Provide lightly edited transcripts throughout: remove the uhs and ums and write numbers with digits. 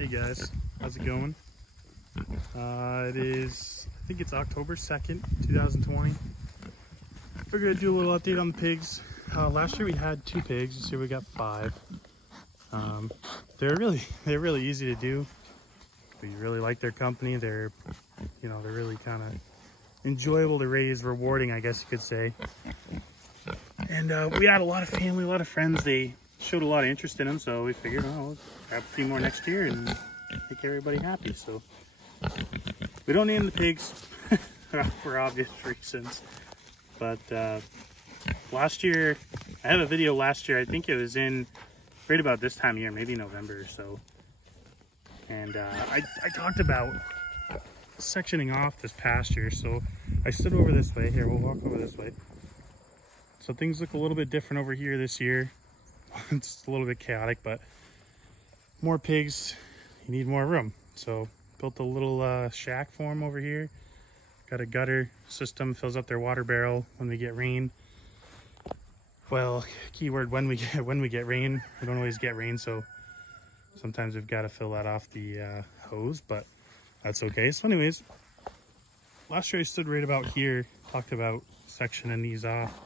Hey guys, how's it going? I think it's October 2nd, 2020. We're gonna do a little update on the pigs. Last year we had 2 pigs, this year we got 5. They're really easy to do. We really like their company. They're really kind of enjoyable to raise, rewarding, I guess you could say. And we had a lot of family, a lot of friends. They showed a lot of interest in them, so we figured, oh, we'll grab a few more next year and make everybody happy. So we don't name the pigs for obvious reasons, but last year, I have a video last year, I think it was in right about this time of year, maybe November or so, and I talked about sectioning off this pasture. So I stood over this way. Here, we'll walk over this way. So things look a little bit different over here this year. It's a little bit chaotic, but more pigs, you need more room. So built a little shack for them over here. Got a gutter system, fills up their water barrel when we get rain. Well, keyword when we get rain. We don't always get rain, so sometimes we've got to fill that off the hose, but that's okay. So anyways, last year I stood right about here, talked about sectioning these off.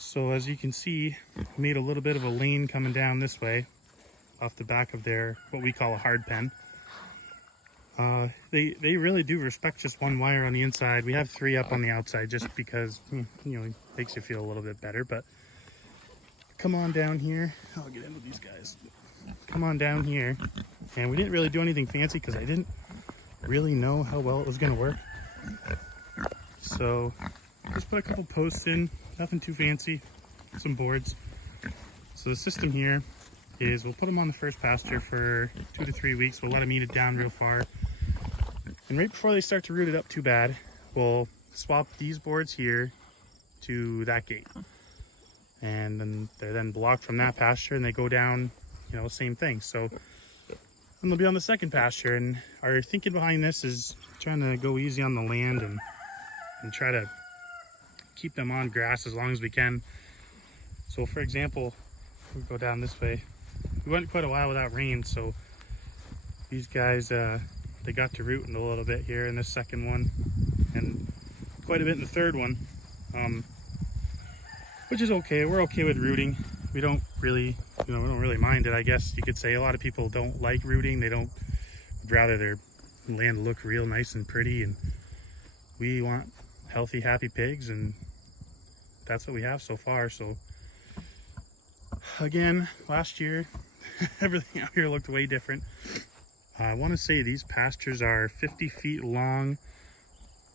So as you can see, made a little bit of a lane coming down this way off the back of their, what we call a hard pen. They really do respect just one wire on the inside. We have 3 up on the outside just because, it makes you feel a little bit better. But come on down here. I'll get into these guys. Come on down here. And we didn't really do anything fancy because I didn't really know how well it was going to work. So just put a couple posts in, nothing too fancy, some boards. So the system here is we'll put them on the first pasture for 2 to 3 weeks. We'll let them eat it down real far. And right before they start to root it up too bad, we'll swap these boards here to that gate. And then they're then blocked from that pasture and they go down, same thing. So then they'll be on the second pasture. And our thinking behind this is trying to go easy on the land and try to keep them on grass as long as we can. So for example, if we go down this way, we went quite a while without rain, so these guys they got to rooting a little bit here in this second one and quite a bit in the third one, which is okay. We're okay with rooting. We don't really mind it, I guess you could say. A lot of people don't like rooting. Would rather their land look real nice and pretty, and we want healthy, happy pigs, and that's what we have so far. So again, last year everything out here looked way different. I want to say these pastures are 50 feet long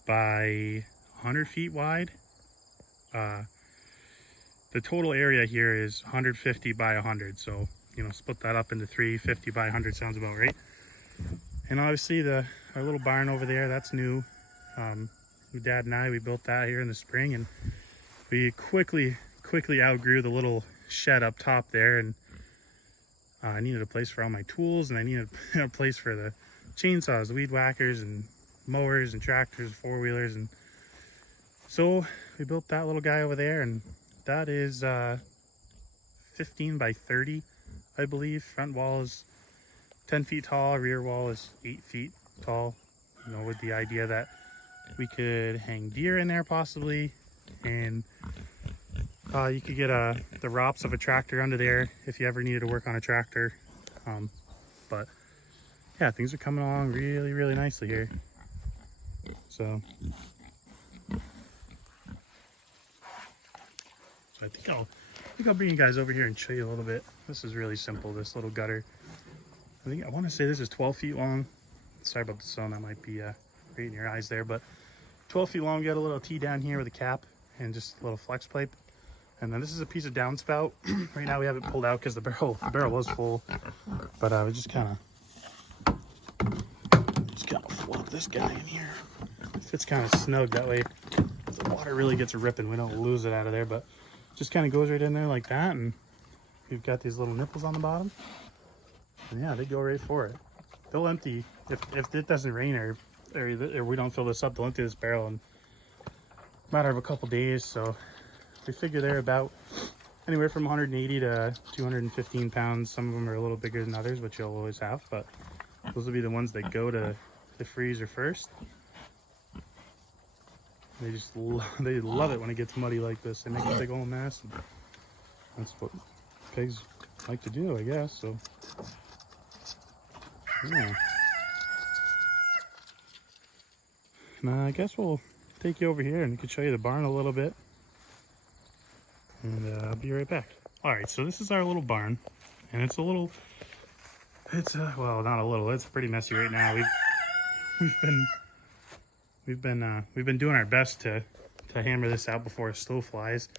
by 100 feet wide. The total area here is 150 by 100, so split that up into 3. 50 by 100 sounds about right. And obviously our little barn over there, that's new. Dad and we built that here in the spring, and we quickly outgrew the little shed up top there, and I needed a place for all my tools, and I needed a place for the chainsaws, the weed whackers, and mowers, and tractors, 4-wheelers, and so we built that little guy over there, and that is 15 by 30, I believe. Front wall is 10 feet tall, rear wall is 8 feet tall, with the idea that we could hang deer in there possibly, and you could get the ROPS of a tractor under there if you ever needed to work on a tractor. But yeah, things are coming along really nicely here. So I think I'll bring you guys over here and show you a little bit. This is really simple, this little gutter. I want to say this is 12 feet long. Sorry about the sun, that might be right in your eyes there, but 12 feet long. Got a little T down here with a cap and just a little flex pipe. And then this is a piece of downspout. Right now we have it pulled out because the barrel was full, but I was just kind of flop this guy in here. It fits kind of snug, that way if the water really gets ripping, we don't lose it out of there, but just kind of goes right in there like that. And we've got these little nipples on the bottom, and yeah, they go right for it. They'll empty if it doesn't rain or we don't fill this up. They'll empty this barrel in a matter of a couple days. So we figure they're about anywhere from 180 to 215 pounds. Some of them are a little bigger than others, which you'll always have, but those will be the ones that go to the freezer first. They just they love it when it gets muddy like this. They make a big old mess. And that's what pigs like to do, I guess. So yeah. Now I guess we'll take you over here and I can show you the barn a little bit. And I'll be right back. All right, so this is our little barn, and it's a little, well, not a little, it's pretty messy right now. We've been doing our best to hammer this out before a snow flies.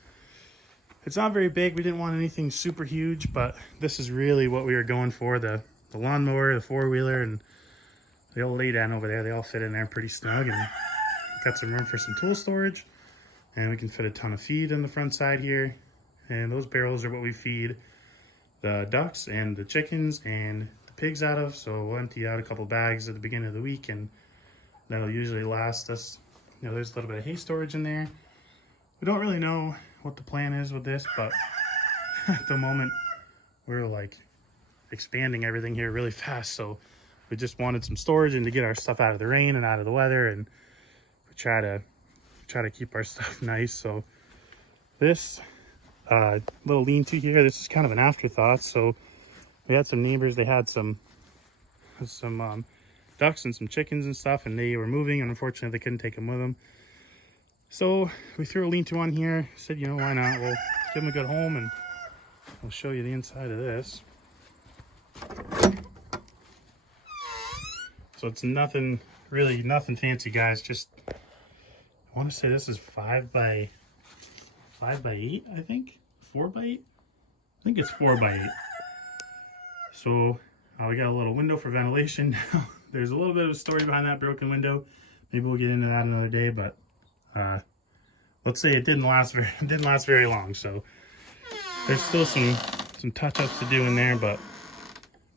It's not very big. We didn't want anything super huge, but this is really what we were going for. The lawnmower, the four-wheeler, and the old lay down over there, they all fit in there pretty snug, and got some room for some tool storage. And we can fit a ton of feed in the front side here. And those barrels are what we feed the ducks and the chickens and the pigs out of. So we'll empty out a couple bags at the beginning of the week, and that'll usually last us. You know, there's a little bit of hay storage in there. We don't really know what the plan is with this, but at the moment we're like expanding everything here really fast. So we just wanted some storage and to get our stuff out of the rain and out of the weather, and we try to keep our stuff nice. So this little lean-to here, this is kind of an afterthought. So we had some neighbors, they had some ducks and some chickens and stuff, and they were moving, and unfortunately they couldn't take them with them. So we threw a lean-to on here, said, you know, why not? We'll give them a good home, and I'll show you the inside of this. So it's nothing fancy, guys. Just, I want to say this is 5 by 8, I think. 4 by 8? I think it's 4 by 8. So we got a little window for ventilation now. There's a little bit of a story behind that broken window. Maybe we'll get into that another day, but let's say it didn't last very long. So there's still some touch-ups to do in there, but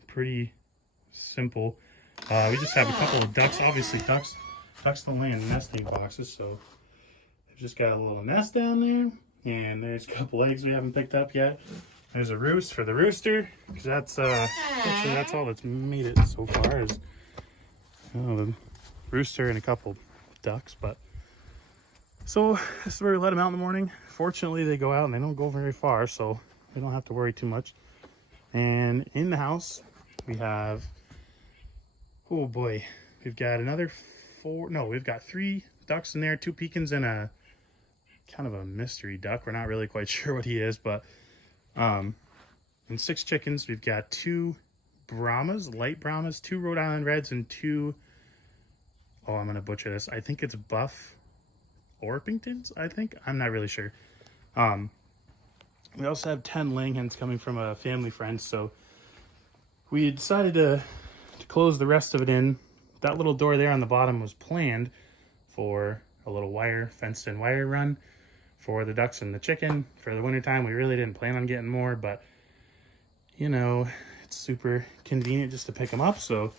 pretty simple. We just have a couple of ducks. Obviously, ducks don't lay in nesting boxes, so we've just got a little nest down there, and there's a couple eggs we haven't picked up yet. There's a roost for the rooster, because that's actually that's all that's made it so far is the rooster and a couple ducks. But so this is where we let them out in the morning. Fortunately, they go out and they don't go very far, so we don't have to worry too much. And in the house we have, oh boy, we've got we've got 3 ducks in there, 2 pecans and a kind of a mystery duck. We're not really quite sure what he is, but and 6 chickens. We've got 2 Brahmas, light Brahmas, 2 Rhode Island Reds, and 2, oh, I'm gonna butcher this, I think it's Buff Orpingtons, I think, I'm not really sure. We also have 10 laying hens coming from a family friend, so we decided to close the rest of it in. That little door there on the bottom was planned for a little fenced in wire run for the ducks and the chicken for the wintertime. We really didn't plan on getting more, but you know, it's super convenient just to pick them up. So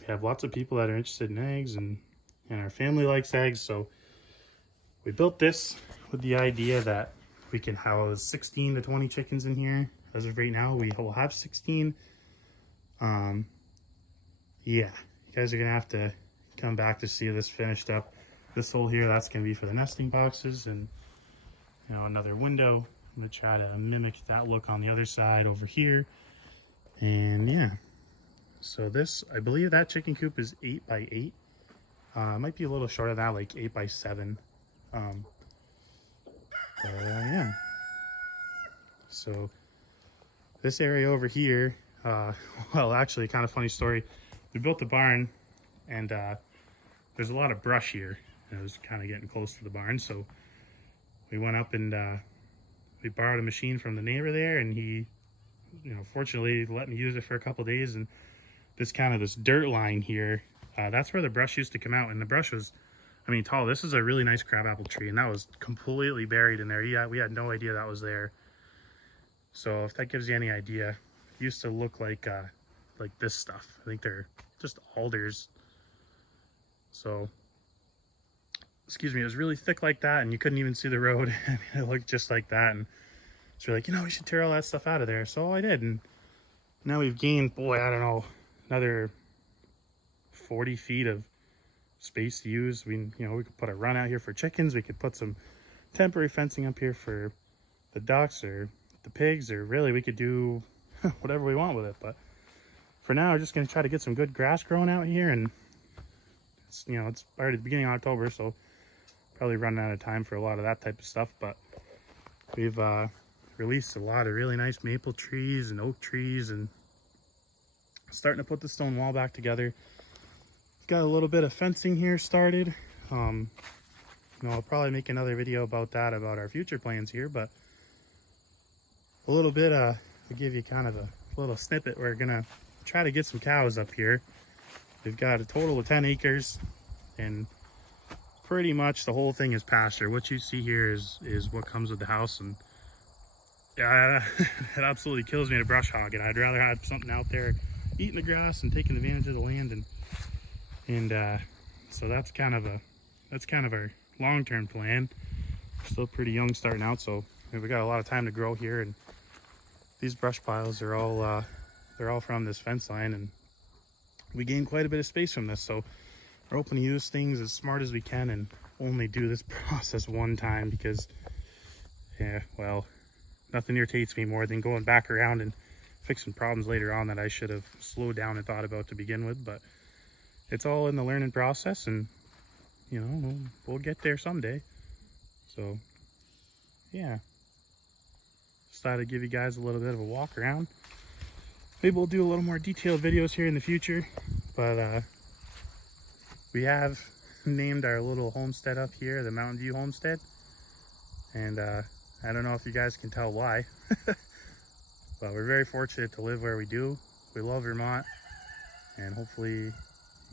we have lots of people that are interested in eggs, and our family likes eggs. So we built this with the idea that we can house 16 to 20 chickens in here. As of right now, we will have 16. Yeah, you guys are gonna have to come back to see this finished up. This hole here, that's gonna be for the nesting boxes, and you know, another window. I'm gonna try to mimic that look on the other side over here. And yeah, so this, I believe that chicken coop is 8 by 8. It might be a little shorter than that, like 8 by 7. Yeah. So this area over here, well, actually, kind of funny story. We built the barn, and there's a lot of brush here. It was kind of getting close to the barn, so we went up and we borrowed a machine from the neighbor there, and he, you know, fortunately let me use it for a couple days. And this dirt line here, that's where the brush used to come out, and the brush was, I mean, tall. This is a really nice crabapple tree, and that was completely buried in there. Yeah, we had no idea that was there. So if that gives you any idea, it used to look like this stuff. I think they're just alders. So, excuse me, it was really thick like that, and you couldn't even see the road. I mean, it looked just like that. And So we're like, you know, we should tear all that stuff out of there. So I did, and now we've gained, boy, I don't know, another 40 feet of space to use. We could put a run out here for chickens. We could put some temporary fencing up here for the ducks or the pigs, or really we could do whatever we want with it. But for now, we're just going to try to get some good grass growing out here, and it's already the beginning of October, so probably running out of time for a lot of that type of stuff. But we've released a lot of really nice maple trees and oak trees, and starting to put the stone wall back together. Got a little bit of fencing here started. I'll probably make another video about that, about our future plans here, but a little bit to give you kind of a little snippet. We're gonna try to get some cows up here. We've got a total of 10 acres, and pretty much the whole thing is pasture. What you see here is what comes with the house, and yeah, it absolutely kills me to brush hog it. I'd rather have something out there eating the grass and taking advantage of the land, and so that's kind of our long-term plan. We're still pretty young starting out, so we got a lot of time to grow here, and these brush piles are all they're all from this fence line, and we gain quite a bit of space from this. So we're hoping to use things as smart as we can and only do this process one time, because yeah, well, nothing irritates me more than going back around and fixing problems later on that I should have slowed down and thought about to begin with. But it's all in the learning process, and we'll get there someday. So yeah, just thought I'd give you guys a little bit of a walk around. Maybe we'll do a little more detailed videos here in the future, but we have named our little homestead up here the Mountain View Homestead, and I don't know if you guys can tell why, but we're very fortunate to live where we do. We love Vermont, and hopefully you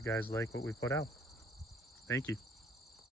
guys like what we put out. Thank you.